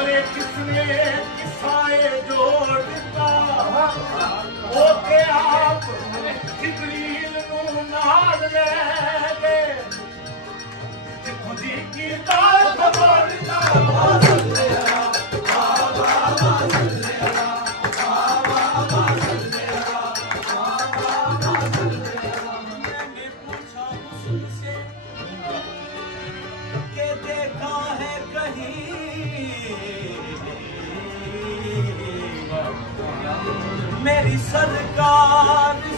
अरे किसने किसाए जोड़ दिता ओके आप जिब्रील नू नाल ले गए खुदी की दाल खबरदा मेरी सरकार